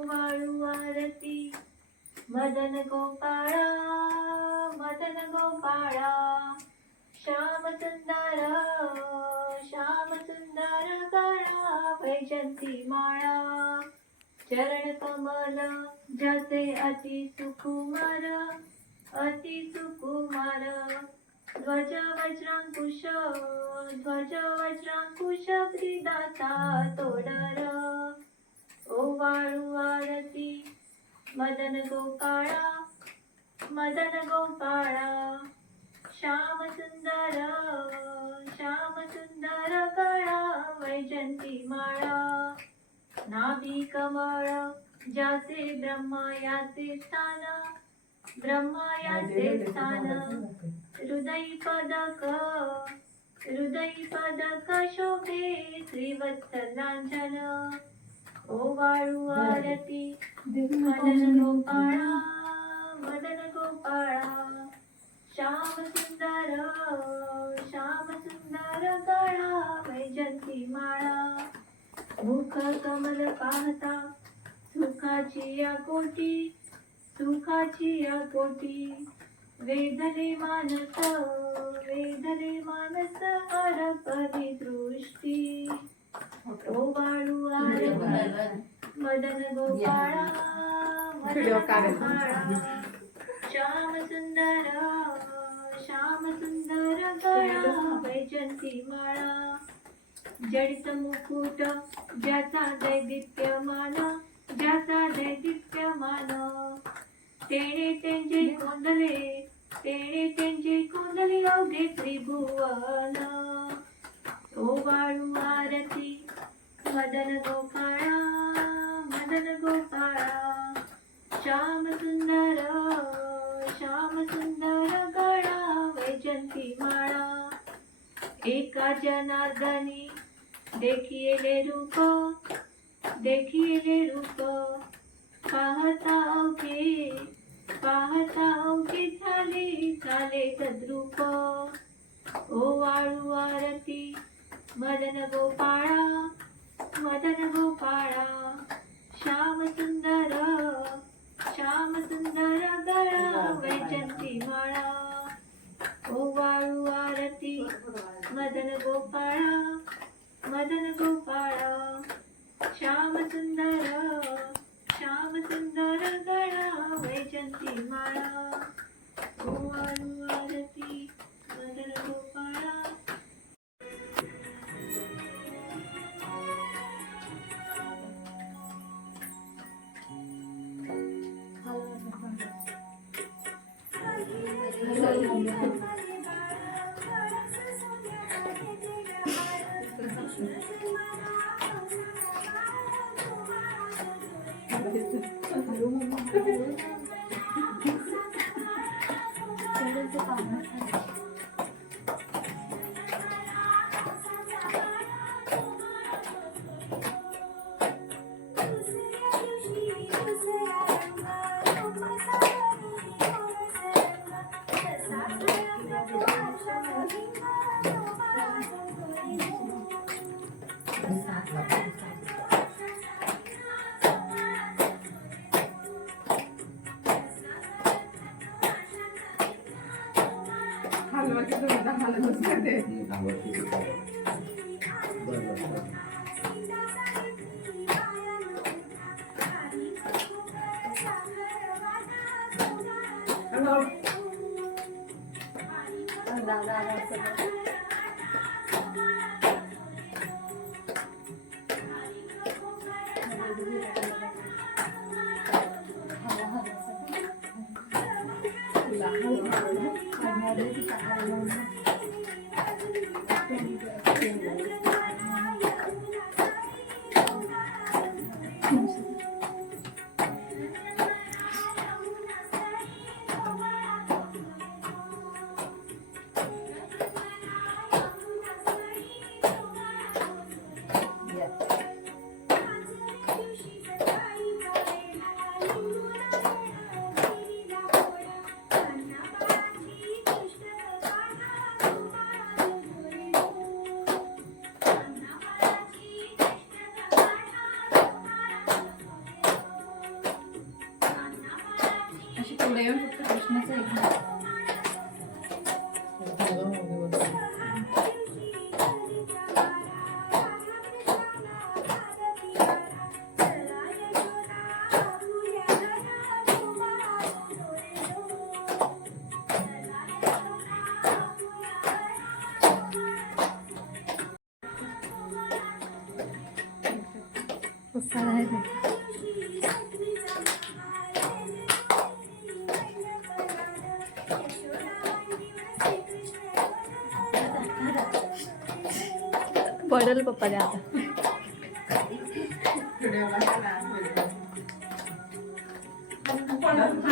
ओवाळू आरती मदन गोपाळा मदन गोपाळा श्याम सुंदर गळा वैजंती माळा चरण कमल ज्याचे अति सुकुमार ध्वज वज्रांकुश श्रीदाता तोडर ओवाळू आरती मदन गोपाळा श्याम सुंदर गळा वैजंती माळा नाभी कमळ ज्याचे ब्रह्मा याचे स्थान हृदयी पदक शोभे श्रीवत्सलांजन ओवाळू आरती मदन गोपाळा श्याम सुंदर गळा वैजंती माळा मुख कमल पाहता सुखाची या कोटी वेधले मानस हरपली दृष्टी ओवाळू आरती मदन गोपाळा श्याम सुंदर गळा वैजंती माळा जडित मुकुट ज्याचा दैदिप्यमान तेणे त्यांचे कोंदले अवघे त्रिभुवन ओवाळू आरती मदन गोपाळा श्याम सुंदर गळा वैजंती माळा एका जनार्दनी देखिले रूप पाहता अवघे झाले तद्रूप ओवाळू आरती मदन गोपाळा श्याम सुंदर गळा वैजंती माळा ओवाळू आरती मदन गोपाळा श्याम सुंदर गळा वैजंती माळा ओवाळू आरती मदन गोपाळा पुढे येऊन फक्त कृष्णाचं ऐकून. पप्पा आहे ते. पडेल पप्पा द्या आता. पडत